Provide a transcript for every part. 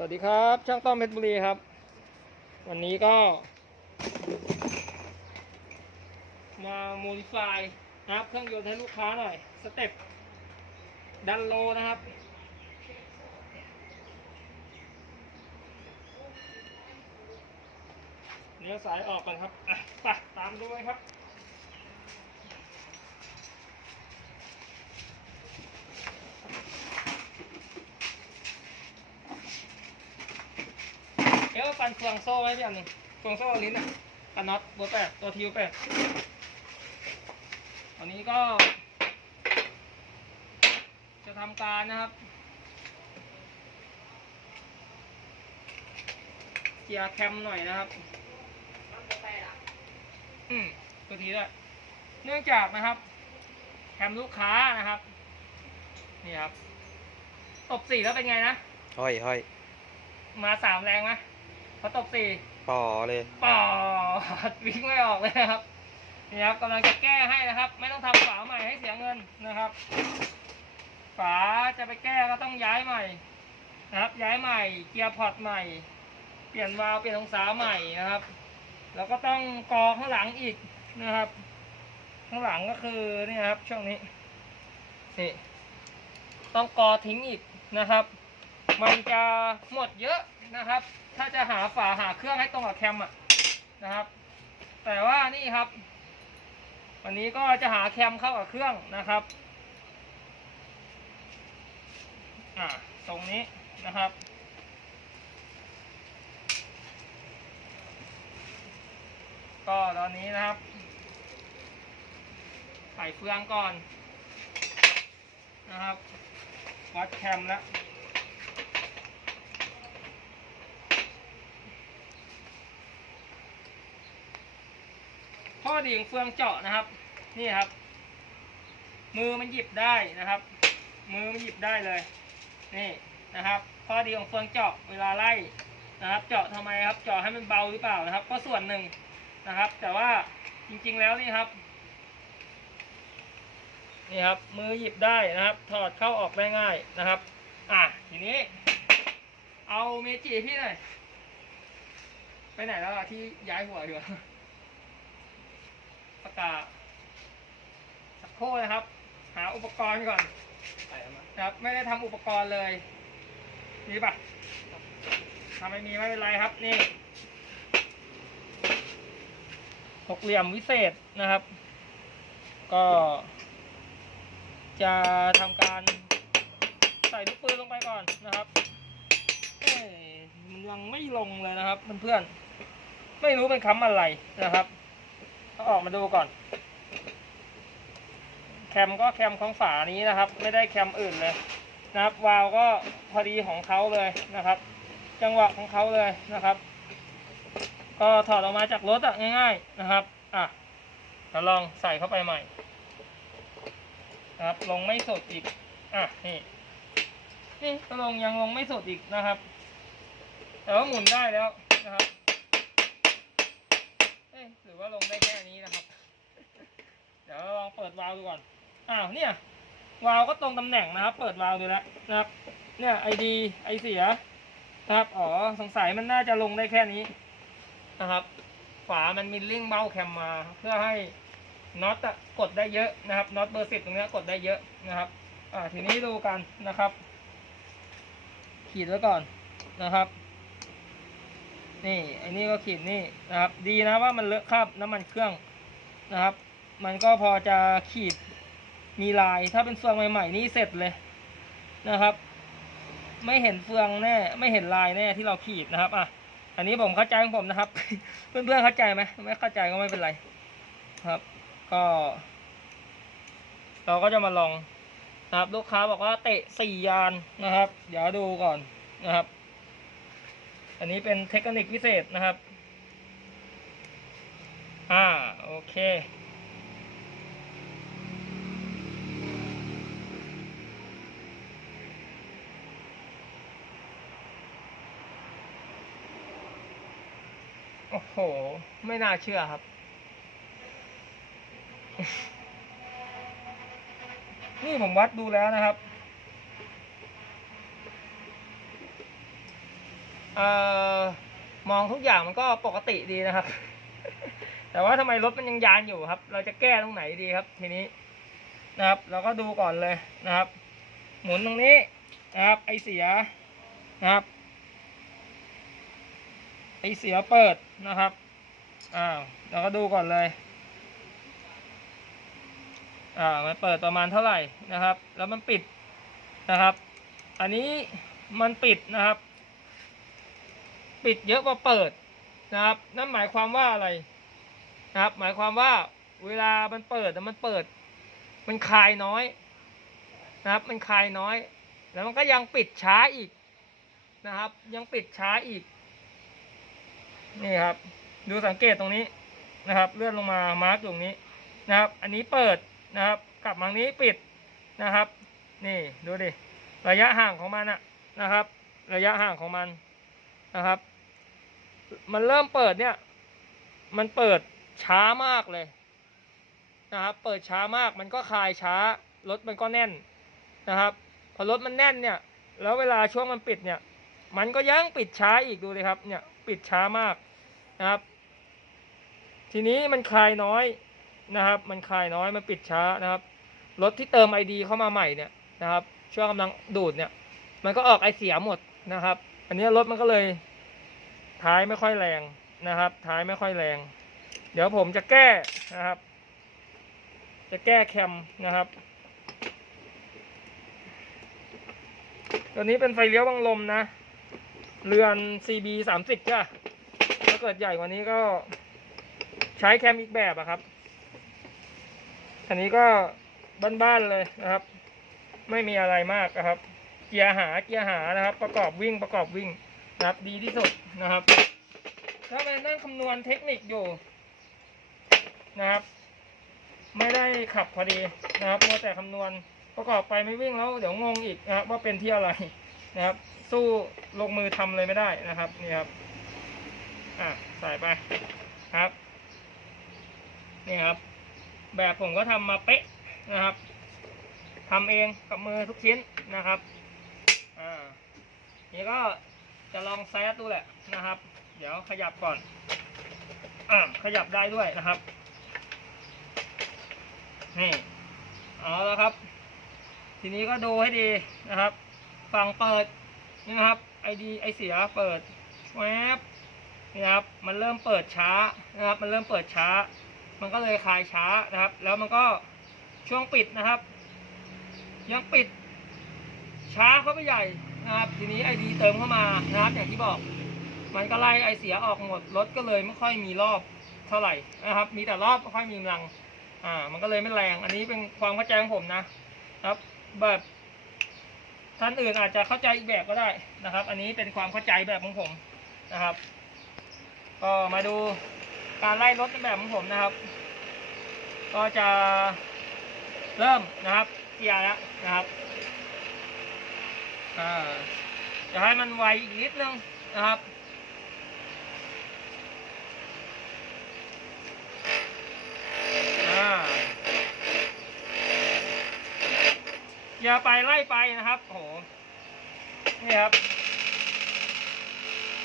สวัสดีครับ ช่างต้อมเพชรบุรีครับ วันนี้ก็ มาโมดิฟายนะครับเครื่องยนต์ให้ลูกค้าหน่อย สเต็ปดันโลนะครับ เนื้อสายออกกันครับอะไปตามดูเลยครับ เอ๊ะปันเฟืองโซ่ไว้พี่อันหนึงเฟืองโซ่ลิ้นอะกันน็อตเบอร์แปดตัวทิวแปดอันนี้ก็ จะทำการนะครับเกียร์แคมหน่อยนะครับอืมตัวทีด้วยเนื่องจากนะครับแคมลูกค้านะครับนี่ครับตบสี่แล้วเป็นไงนะห้อยห้อยมาสามแรงไหม พอตบสี่ปอเลยปอดวิ่งไม่ออกเลยนะครับนี่ครับกำลังจะแก้ให้นะครับ ไม่ต้องทำฝาใหม่ให้เสียเงินนะครับ ฝาจะไปแก้ก็ต้องย้ายใหม่นะครับ ย้ายใหม่เกียร์พอร์ตใหม่ เปลี่ยนวาล์วเปลี่ยนองศาใหม่นะครับ แล้วก็ต้องกรอข้างหลังอีกนะครับ ข้างหลังก็คือนี่ครับ ช่วงนี้นี่ต้องกรอทิ้งอีกนะครับ มันจะหมดเยอะนะครับ ถ้าจะหาฝาหาเครื่องให้ตรงกับแคมอะนะครับ แต่ว่านี่ครับ วันนี้ก็จะหาแคมเข้ากับเครื่องนะครับอ่าตรงนี้นะครับก็ตอนนี้นะครับ ใส่เฟืองก่อนนะครับวัดแคมแล้ว ข้อดีของเฟืองเจาะนะครับ นี่ครับ มือมันหยิบได้นะครับ มือมันหยิบได้เลย นี่นะครับ ข้อดีของเฟืองเจาะเวลาไล่นะครับ เจาะทำไมครับ เจาะให้มันเบาหรือเปล่านะครับ ก็ส่วนหนึ่งนะครับ แต่ว่าจริงๆแล้วนี่ครับ นี่ครับ มือหยิบได้นะครับ ถอดเข้าออกได้ง่ายนะครับ อะทีนี้ เอาเมจิพี่หน่อยไปไหนแล้วที่ย้ายหัวอยู่ ประกาศสักครู่นะครับ หาอุปกรณ์ก่อนนะครับ ไม่ได้ทำอุปกรณ์เลย มีปะถ้าไม่มีไม่เป็นไรครับ นี่หกเหลี่ยมวิเศษนะครับ ก็ จะทำการใส่ลูกปืนลงไปก่อนนะครับเอ้ยมันยังไม่ลงเลยนะครับเพื่อนๆไม่รู้เป็นคำอะไรนะครับ ก็ออกมาดูก่อน แคมก็แคมของฝานี้นะครับ ไม่ได้แคมอื่นเลยนะครับ วาลก็พอดีของเขาเลยนะครับ จังหวะของเขาเลยนะครับ ก็ถอดออกมาจากรถอะง่าย ๆนะครับ อะเราลองใส่เข้าไปใหม่นะครับ ลงไม่สุดอีก อะนี่นี่ก็ลงยังลงไม่สุดอีกนะครับ แต่ว่าหมุนได้แล้วนะครับ อ๊ะหรือว่าลงได้แค่นี้นะครับ เดี๋ยวลองเปิดวาล์วดูก่อน อ้าวเนี่ยวาล์วก็ตรงตำแหน่งนะครับ เปิดวาล์วดูแล้วนะครับ เนี่ยไอดีไอเสียนะครับ อ๋อสงสัยมันน่าจะลงได้แค่นี้นะครับ ฝามันมีลิงเบ้าแคมมา เพื่อให้น็อตกดได้เยอะนะครับน็อตเบอร์สิบตรงนี้กดได้เยอะนะครับ อ่าทีนี้ดูกันนะครับ ขีดไว้ก่อนนะครับ นี่ไอ้นี่ก็ขีดนี่นะครับ ดีนะว่ามันเลอะคราบน้ำมันเครื่องนะครับ มันก็พอจะขีดมีลายถ้าเป็นเฟืองใหม่ๆนี่เสร็จเลยนะครับ ไม่เห็นเฟืองแน่ ไม่เห็นลายแน่ที่เราขีดนะครับอะอันนี้ผมเข้าใจของผมนะครับ เพื่อนๆเข้าใจไหมไม่เข้าใจก็ไม่เป็นไรครับ ก็ เราก็จะมาลองนะครับ ลูกค้าบอกว่าเตะสี่ยานนะครับ เดี๋ยวดูก่อนนะครับ อันนี้เป็นเทคนิคพิเศษนะครับ อ่า โอเค โอ้โห ไม่น่าเชื่อครับ นี่ผมวัดดูแล้วนะครับ เอ่อมองทุกอย่างมันก็ปกติดีนะครับ แต่ว่าทำไมรถมันยังยานอยู่ครับ เราจะแก้ตรงไหนดีครับ ทีนี้นะครับ เราก็ดูก่อนเลยนะครับ หมุนตรงนี้นะครับไอเสียนะครับไอเสียเปิดนะครับอ้าวเราก็ดูก่อนเลยอ่ามันเปิดประมาณเท่าไหร่นะครับ แล้วมันปิดนะครับ อันนี้มันปิดนะครับ ปิดเยอะกว่าเปิดนะครับ นั่นหมายความว่าอะไรนะครับ หมายความว่าเวลามันเปิดแต่มันเปิด มันคลายน้อยนะครับ มันคลายน้อย แล้วมันก็ยังปิดช้าอีกนะครับ ยังปิดช้าอีก นี่ครับ ดูสังเกตตรงนี้นะครับ เลื่อนลงมามาร์กตรงนี้นะครับ อันนี้เปิดนะครับ กลับมาทางนี้ปิดนะครับ นี่ดูดิระยะห่างของมันอะนะครับ ระยะห่างของมัน นะครับ มันเริ่มเปิดเนี่ย มันเปิดช้ามากเลยนะครับ เปิดช้ามากมันก็คลายช้ารถมันก็แน่นนะครับ พอรถมันแน่นเนี่ย แล้วเวลาช่วงมันปิดเนี่ย มันก็ยังปิดช้าอีกดูเลยครับ เนี่ยปิดช้ามากนะครับ ทีนี้มันคลายน้อยนะครับ มันคลายน้อยมันปิดช้านะครับ รถที่เติมไอดีเข้ามาใหม่เนี่ยนะครับ ช่วงกำลังดูดเนี่ย มันก็ออกไอเสียหมดนะครับ อันนี้รถมันก็เลยท้ายไม่ค่อยแรงนะครับ ท้ายไม่ค่อยแรง เดี๋ยวผมจะแก้นะครับ จะแก้แคมนะครับ ตัวนี้เป็นไฟเลี้ยวบังลมนะ เรือน CB สามสิบจ้ะถ้าเกิดใหญ่กว่านี้ก็ใช้แคมอีกแบบอะครับ อันนี้ก็บ้านๆเลยนะครับ ไม่มีอะไรมากนะครับ เกียร์หาเกียร์หานะครับ ประกอบวิ่งประกอบวิ่งนะครับดีที่สุดนะครับ ถ้าไปนั่งคำนวณเทคนิคอยู่นะครับ ไม่ได้ขับพอดีนะครับมัวแต่คำนวณประกอบไปไม่วิ่งแล้วเดี๋ยวงงอีกนะครับ ว่าเป็นที่อะไรนะครับ สู้ลงมือทำเลยไม่ได้นะครับนี่ครับอะใส่ไปครับนี่ครับ แบบผมก็ทำมาเป๊ะนะครับทำเองกับมือทุกชิ้นนะครับ นี่ก็จะลองแซดดูแหละนะครับ เดี๋ยวขยับก่อนอ่าขยับได้ด้วยนะครับ นี่เอาแล้วครับ ทีนี้ก็ดูให้ดีนะครับ ฝั่งเปิดนี่นะครับไอดีไอเสียเปิดแวบนี่นะครับ มันเริ่มเปิดช้านะครับ มันเริ่มเปิดช้า มันก็เลยคลายช้านะครับ แล้วมันก็ช่วงปิดนะครับ ยังปิดช้าเข้าไปใหญ่ นะครับทีนี้ไอดีเติมเข้ามานะครับอย่างที่บอก มันก็ไล่ไอเสียออกหมดรถก็เลยไม่ค่อยมีรอบเท่าไหร่นะครับ มีแต่รอบไม่ค่อยมีกำลัง อ่า มันก็เลยไม่แรง อันนี้เป็นความเข้าใจของผมนะครับแบบท่านอื่นอาจจะเข้าใจอีกแบบก็ได้นะครับ อันนี้เป็นความเข้าใจแบบของผมนะครับ ก็มาดูการไล่รถในแบบของผมนะครับ ก็จะเริ่มนะครับเกียร์แล้วนะครับ อ่าจะให้มันไวอีกนิดนึงนะครับอย่าไปไล่ไปนะครับโหนี่ครับ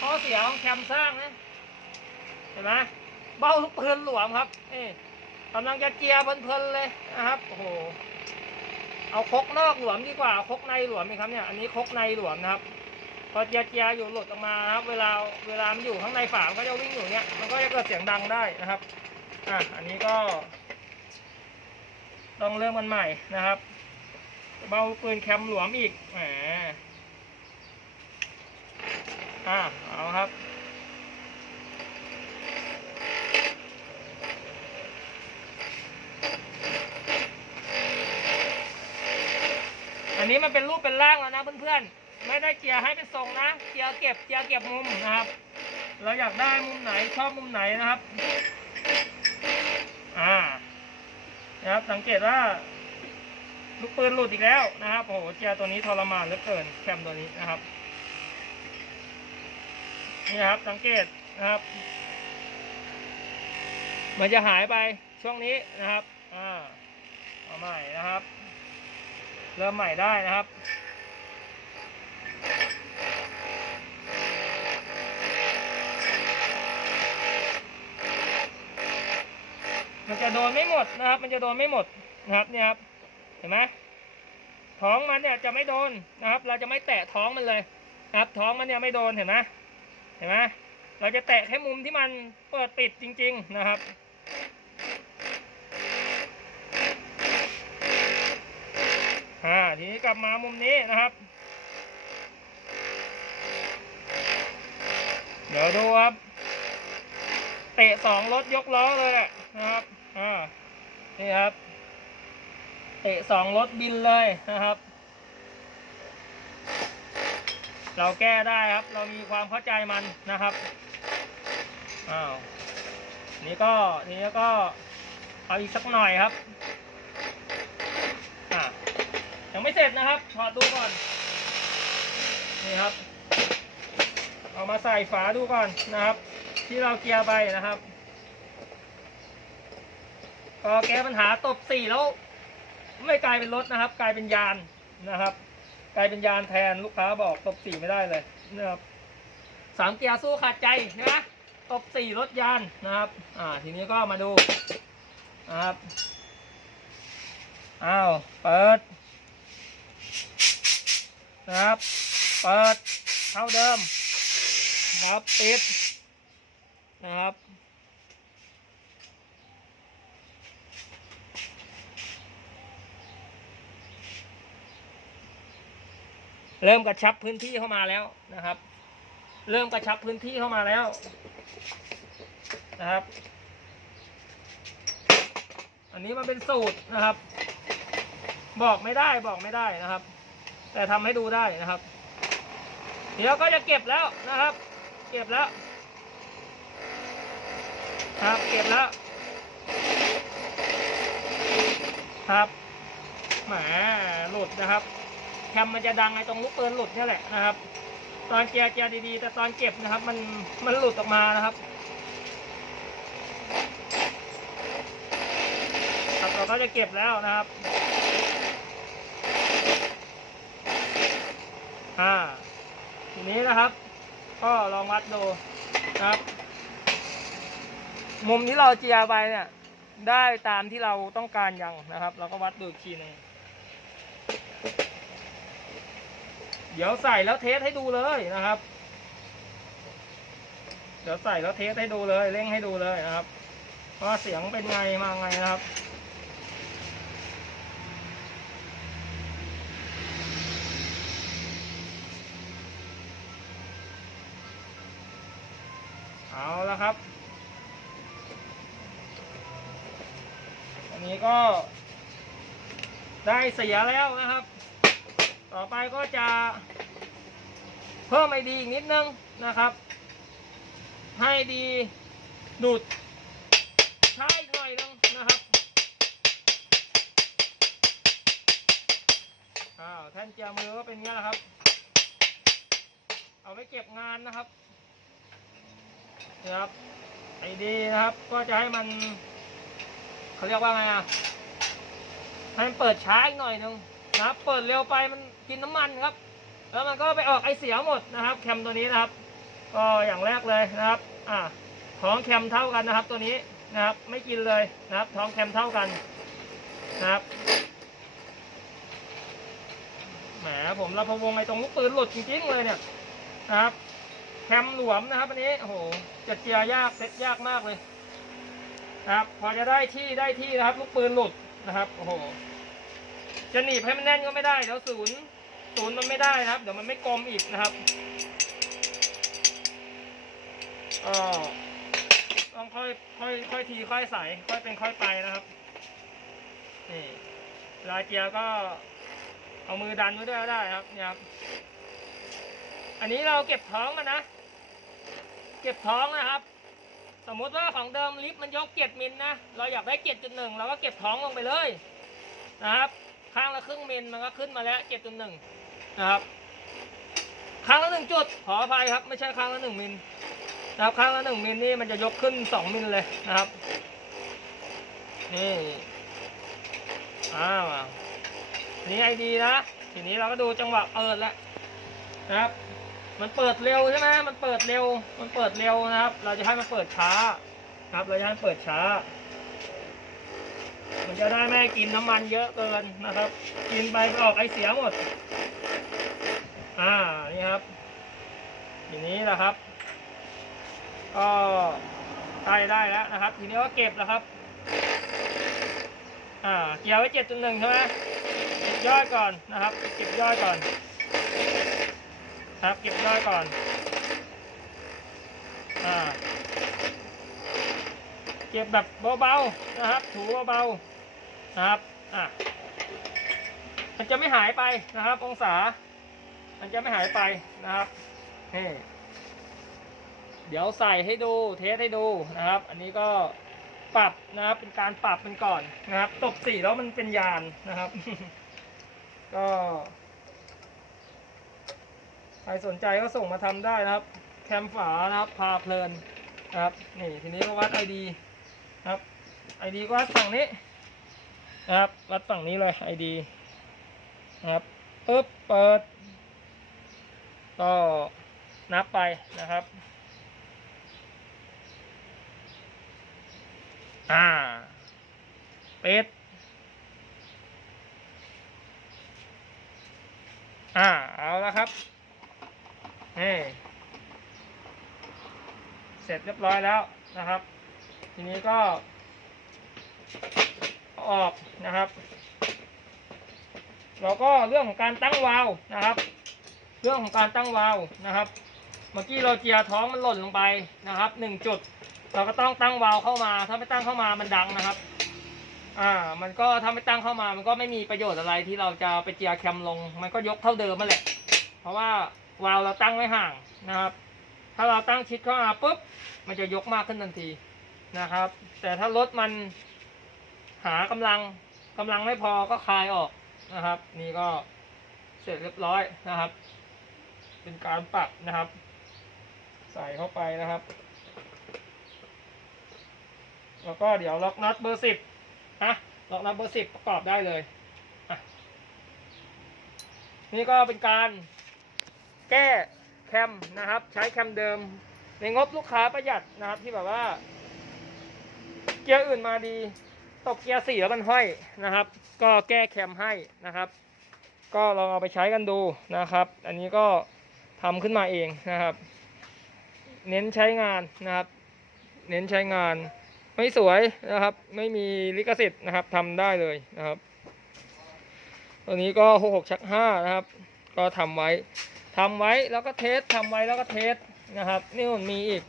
ข้อเสียของแคมสร้างนะเห็นไหมเบ้าลูกปืนหลวมครับนี่กำลังจะเจียร์เพลินๆเลยนะครับโอ้โห เอาคกนอกหลวมดีกว่าคกในหลวมไหมครับเนี่ยอันนี้คกในหลวมนะครับ พอเจียเจียอยู่หลุดออกมาครับ เวลาเวลามันอยู่ข้างในฝามันก็จะวิ่งอยู่เนี้ยมันก็จะเกิดเสียงดังได้นะครับอะอันนี้ก็ต้องเริ่มกันใหม่นะครับเบาปืนแคมหลวมอีกแหมอ่าเอาครับ อันนี้ มันเป็นรูปเป็นร่างแล้วนะเพื่อนๆ ไม่ได้เกียร์ให้เป็นทรงนะ เกียร์เก็บ เกียร์เก็บมุมนะครับ เราอยากได้มุมไหนชอบมุมไหนนะครับ อ่า นะครับ สังเกตว่าลูกปืนหลุดอีกแล้วนะครับ โอ้โหเจียร์ตัวนี้ทรมานเหลือเกิน แคมตัวนี้นะครับ นี่นะครับ สังเกตนะครับ มันจะหายไปช่วงนี้นะครับ อ่า เอาใหม่นะครับ เริ่มใหม่ได้นะครับมันจะโดนไม่หมดนะครับ มันจะโดนไม่หมดนะครับนี่ครับ เห็นไหมท้องมันเนี่ยจะไม่โดนนะครับ เราจะไม่แตะท้องมันเลยนะครับ ท้องมันเนี่ยไม่โดนเห็นไหมเห็นไหมเราจะแตะแค่มุมที่มันเปิดปิดจริง ๆ นะครับ อ่าทีนี้กลับมามุมนี้นะครับ เดี๋ยวดูครับ เตะสองรถยกล้อเลยนะครับ อ่า นี่ครับ เตะสองรถบินเลยนะครับ เราแก้ได้ครับ เรามีความเข้าใจมันนะครับ อ้าว นี่ก็ นี่ก็ เอาอีกสักหน่อยครับ ไม่เสร็จนะครับถอดดูก่อน นี่ครับ เอามาใส่ฝาดูก่อนนะครับ ที่เราเกียร์ไปนะครับ ก็แก้ปัญหาตบสี่แล้ว ไม่กลายเป็นรถนะครับ กลายเป็นยานนะครับ กลายเป็นยานแทนลูกค้าบอกตบสี่ไม่ได้เลยนะครับสามเกียร์สู้ขาดใจนะตบสี่รถยานนะครับ อ่า ทีนี้ก็มาดูนะครับ อ้าว เปิด นะครับ เปิดเท่าเดิมนะครับปิดนะครับเริ่มกระชับพื้นที่เข้ามาแล้วนะครับ เริ่มกระชับพื้นที่เข้ามาแล้วนะครับ อันนี้มันเป็นสูตรนะครับ บอกไม่ได้บอกไม่ได้นะครับ แต่ทำให้ดูได้นะครับ เดี๋ยวก็จะเก็บแล้วนะครับ เก็บแล้วครับเก็บแล้วครับหมาหลุดนะครับแคมมันจะดังไอ้ตรงลูกปืนหลุดนี่แหละนะครับ ตอนเกียร์เกียร์ดีๆ แต่ตอนเก็บนะครับ มันมันหลุดออกมานะครับครับเราก็จะเก็บแล้วนะครับ อ่าทีนี้นะครับ ก็ลองวัดดูนะครับ มุมที่เราเจียไปเนี่ย ได้ตามที่เราต้องการยังนะครับ เราก็วัดดูอีกทีหนึงเดี๋ยวใส่แล้วเทสให้ดูเลยนะครับ เดี๋ยวใส่แล้วเทสให้ดูเลยเร่งให้ดูเลยนะครับว่าเสียงเป็นไงมาไงนะครับ เสียแล้วนะครับ ต่อไปก็จะเพิ่มไอดีอีกนิดนึงนะครับ ให้ดีดูดใช้อีกหน่อยนึงนะครับอ้าวแท่นเจียมือก็เป็นอย่างนี้แหละครับ เอาไว้เก็บงานนะครับนะครับไอดีนะครับก็จะให้มันเขาเรียกว่าไงอะ ให้มันเปิดช้าอีกหน่อยนึงนะครับเปิดเร็วไปมันกินน้ำมันครับ แล้วมันก็ไปออกไอเสียหมดนะครับ แคมตัวนี้นะครับ ก็อย่างแรกเลยนะครับ อ่าท้องแคมเท่ากันนะครับ ตัวนี้นะครับ ไม่กินเลยนะครับ ท้องแคมเท่ากันนะครับแหมผมรับพวงไอตรงลูกปืนหลุดจริงๆเลยเนี่ยนะครับ แคมหลวมนะครับอันนี้โอ้โหจัดเจียยากเซ็ตยากมากเลยนะครับ พอจะได้ที่ได้ที่นะครับ ลูกปืนหลุด นะครับโอ้โหจะหนีบให้มันแน่นก็ไม่ได้เดี๋ยวศูนย์ศูนย์มันไม่ได้นะครับ เดี๋ยวมันไม่กลมอีกนะครับก็ต้องค่อยค่อยค่อยทีค่อยใส่ค่อยเป็นค่อยไปนะครับนี่ลายเจียร์ก็เอามือดันไว้ด้วยก็ได้ครับเนี่ยครับ อันนี้เราเก็บท้องมันนะ เก็บท้องนะครับ สมมุติว่าของเดิมลิฟต์มันยกเจ็ดมิลนะ เราอยากได้เจ็ดจุดหนึ่งเราก็เก็บท้องลงไปเลยนะครับ ข้างละครึ่งมิลมันก็ขึ้นมาแล้วเจ็ดจุดหนึ่งนะครับ ข้างละหนึ่งจุดขออภัยครับ ไม่ใช่ข้างละหนึ่งมิลนะครับข้างละหนึ่งมิลนี่มันจะยกขึ้นสองมิลเลยนะครับนี่อ้าวนี่ไอดีนะ ทีนี้เราก็ดูจังหวะเปิดแล้วนะครับ มันเปิดเร็วใช่ไหมมันเปิดเร็ว มันเปิดเร็วนะครับ เราจะให้มันเปิดช้าครับ เราจะให้มันเปิดช้า มันจะได้ไม่กินน้ำมันเยอะเกินนะครับ กินไปก็ออกไอเสียหมด อ่า นี่ครับทีนี้นะครับ ก็ใช้ได้แล้วนะครับ ทีนี้ก็เก็บแล้วครับ อ่า เกี่ยวไว้เจ็ดจุดหนึ่งใช่ไหมเก็บยอดก่อนนะครับ เก็บยอดก่อน ครับเก็บยอดก่อน อ่า เก็บแบบเบาๆนะครับ ถูเบาๆนะครับ อะมันจะไม่หายไปนะครับ องศา มันจะไม่หายไปนะครับนี่เดี๋ยวใส่ให้ดูเทสให้ดูนะครับ อันนี้ก็ปรับนะครับ เป็นการปรับเป็นก่อนนะครับ ตบสีแล้วมันเป็นยานนะครับ ก็ ใครสนใจก็ส่งมาทำได้นะครับ แคมฝานะครับ พาเพลินนะครับนี่ทีนี้ก็วัดไอดีครับไอดีก็วัดฝั่งนี้นะครับ วัดฝั่งนี้เลยไอดีนะครับปึ๊บเปิด ก็นับไปนะครับอ่าเป็ดอ่า เอาแล้วครับ นี่เสร็จเรียบร้อยแล้วนะครับ ทีนี้ก็ออกนะครับแล้วก็เรื่องของการตั้งวาล์วนะครับ เรื่องของการตั้งวาล์วนะครับ เมื่อกี้เราเจียร์ท้องมันหล่นลงไปนะครับหนึ่งจุด เราก็ต้องตั้งวาล์วเข้ามา ถ้าไม่ตั้งเข้ามามันดังนะครับ อ่า มันก็ถ้าไม่ตั้งเข้ามา มันก็ไม่มีประโยชน์อะไรที่เราจะไปเจียแคมลง มันก็ยกเท่าเดิมมาแหละ เพราะว่า วาล์วเราตั้งไว้ห่างนะครับ ถ้าเราตั้งชิดเข้ามาปุ๊บ มันจะยกมากขึ้นทันทีนะครับ แต่ถ้ารถมันหากำลังกำลังไม่พอก็คลายออกนะครับ นี่ก็เสร็จเรียบร้อยนะครับ เป็นการปรับนะครับ ใส่เข้าไปนะครับ แล้วก็เดี๋ยวล็อกน็อตเบอร์สิบนะล็อกน็อตเบอร์สิบประกอบได้เลยนี่ก็เป็นการ แก้แคมนะครับ ใช้แคมเดิม ในงบลูกค้าประหยัดนะครับที่แบบว่า เกียร์อื่นมาดี ตกเกียร์สี่แล้วมันห้อยนะครับ ก็แก้แคมให้นะครับ ก็ลองเอาไปใช้กันดูนะครับ อันนี้ก็ทำขึ้นมาเองนะครับ เน้นใช้งานนะครับ เน้นใช้งานไม่สวยนะครับ ไม่มีลิขสิทธิ์นะครับทำได้เลยนะครับตัวนี้ก็หกหกชักห้านะครับ ก็ทำไว้ ทำไว้แล้วก็เทสทำไว้แล้วก็เทสนะครับ นี่มันมีอีก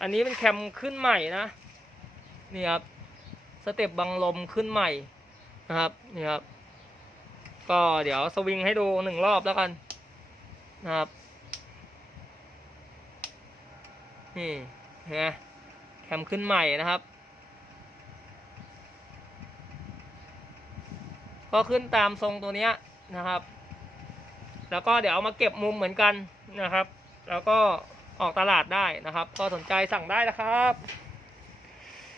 อันนี้เป็นแคมขึ้นใหม่นะนี่ครับสเต็ปบังลมขึ้นใหม่นะครับนี่ครับก็เดี๋ยวสวิงให้ดูหนึ่งรอบแล้วกันนะครับนี่เห็นไหมแคมขึ้นใหม่นะครับ ก็ขึ้นตามทรงตัวเนี้ยนะครับ แล้วก็เดี๋ยวเอามาเก็บมุมเหมือนกันนะครับ แล้วก็ออกตลาดได้นะครับ ก็สนใจสั่งได้นะครับ